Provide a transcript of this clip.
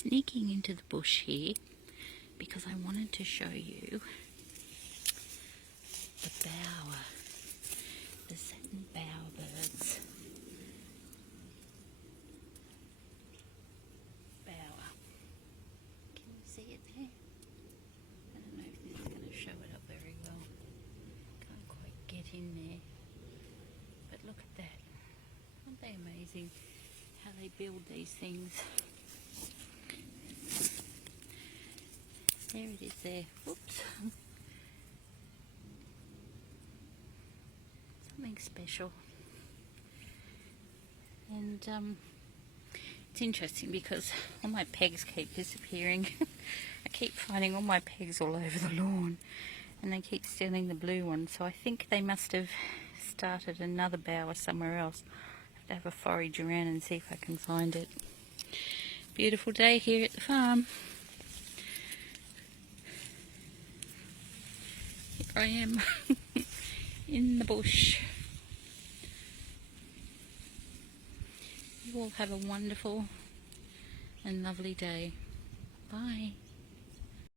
sneaking into the bush here because I wanted to show you the bower, the satin bowerbirds. Bower. Can you see it there? I don't know if this is going to show it up very well. Can't quite get in there. But look at that. Aren't they amazing how they build these things? There it is there. Whoops. Something special. And it's interesting because all my pegs keep disappearing. I keep finding all my pegs all over the lawn and they keep stealing the blue one, so I think they must have started another bower somewhere else. I have to have a forage around and see if I can find it. Beautiful day here at the farm. Here I am in the bush. You all have a wonderful and lovely day. Bye.